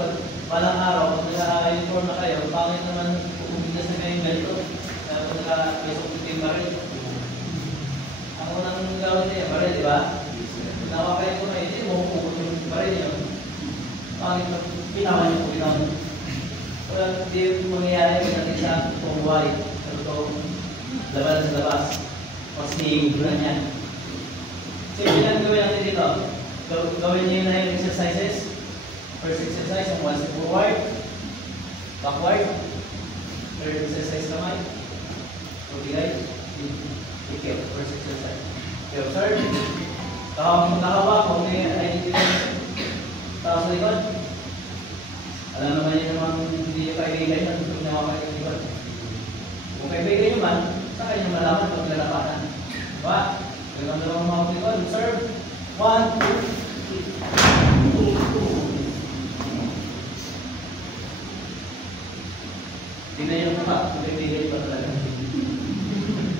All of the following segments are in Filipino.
likod, walang araw, kung naka-uniform na kayo, pangit naman pumigas na kayo ganito. Kung naka-isok yung baril. Ang unang gawin niya, baril, di ba? Nakakain ko na, hindi mo pupukot yung baril niyo. Pangit na, pinawan niyo po, pinawan. Wala, hindi mangyayari natin sa buhay. Sa totoong laban sa labas. Kasi bulan yan. So, ilan gawin natin dito? Gawin niyo na yung exercises. First exercise, yung 1 step forward, backward. Third exercise kamay. Pagigay. Ikip. First exercise. Okay, observe. Nakahawak, kung may identity tao sa likod. Alam naman yun namang hindi nyo kaibigan yun. Kung nawakan yung likod. Kung kaibigan nyo man, saka nyo malaman pag lalapanan. Diba? Kailangan dalawang mga likod. Observe. 1, 2, 3. Tingnan nyo naman pa. Kung kaibigan nyo pa talaga.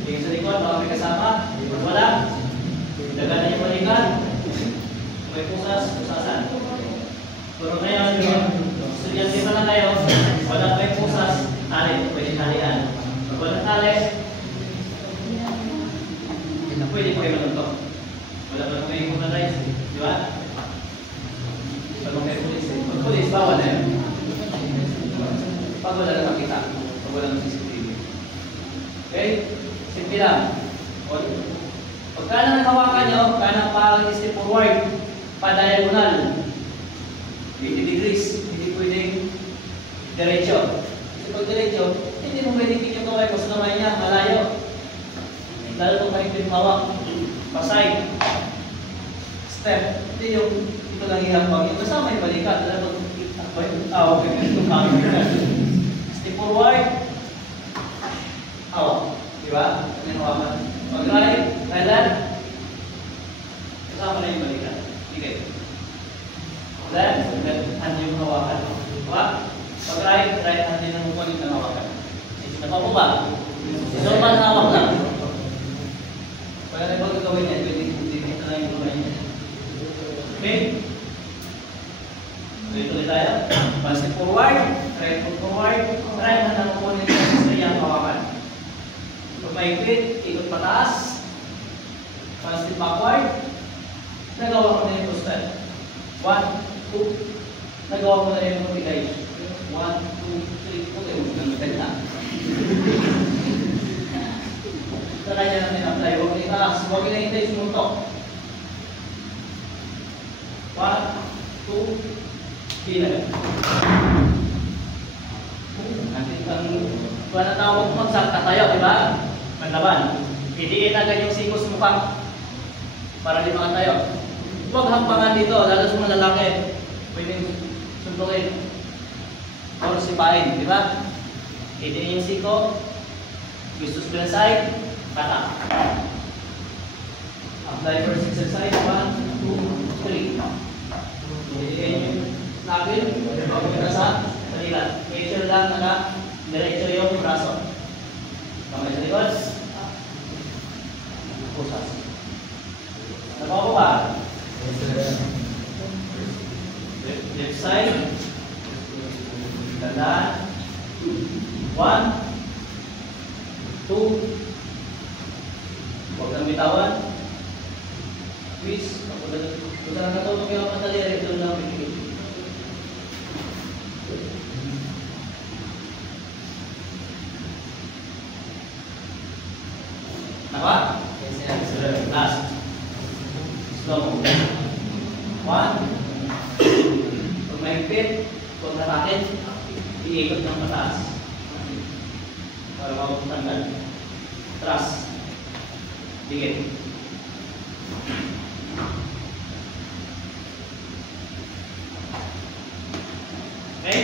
Tingnan sa likod, baka may kasama. Wala. Dagan na yung balikan. May pusas, pusasan. Pero ngayon, estudyante pa na kayo, wala may pusas, tali, pwede talian. Pag walang tali, pwede po kayo manuntok. Wala pa kayo kumalize, di ba? Pag kayo pulis, pag pulis, bawal na yun. Pag wala na makita, pag wala ng CCTV. Okay? Simple lang. Pag kanang hawakan nyo, kanang parang step forward, pa-diagonal. 80 degrees, hindi pwedeng diretso. Kasi pag diretso, hindi mo pwedeng kinyong kaway kung sa kamay niya, malayo. Lalo kung may pinawak, pa-side, step. Hindi yung ito lang ihapag. Yung kasama yung balikat. Lalo kung step forward, hawak. Diba? Yan hawakan. Pag-right, right left, kasama na yung balikat. Okay. Left hand yung hawakan. Diba? Pag right hand din ang kukunin ng hawakan. Napa po ba? Normal na hawak lang. Kaya na ito gagawin niya, pwede na yung kamay niya. Okay? Tuloy tayo. One step forward, right foot forward, right hand ang kukunin ng yung hawakan. Pag maiklit, ikot pataas. One step backward. Nagawa ko na yung step. 1, 2. Nagawa ko na yung pagkigay. 1, 2, 3. Okay, gamitin na. Sa kanya natin apply. Huwag na itaas. Huwag na hintay sumuntok. 1, 2, bilang. Natin ang panatawag magsakta tayo, di ba? Panlaban. Idiin agad yung sikos mukha para di makatayo. Huwag hampangan dito, lalo sa mga lalaki. Pwedeng suntukin. Or sipain, di ba? Idiin yung siko. Gusto sa side, kata. Apply first exercise. 1, 2, 3. Idiin yung nabil. Huwag mo na sa talilan. Make sure lang diretso yung braso. Kamay sa likod. Pusas. Nabawa ko ba? Left side. Tandaan. 1, 2. Huwag kang bitawan. Twist. Kung saan natutok yung mataliri, ito lang pipigil. Napa? Last. Slow mo. 1. Pag mahigpit, huwag natakit, iikot ng mataas. Para makapagtanggal. Trust. Dikit. Okay?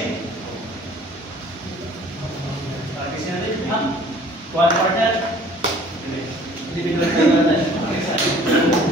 Practice natin. One partner.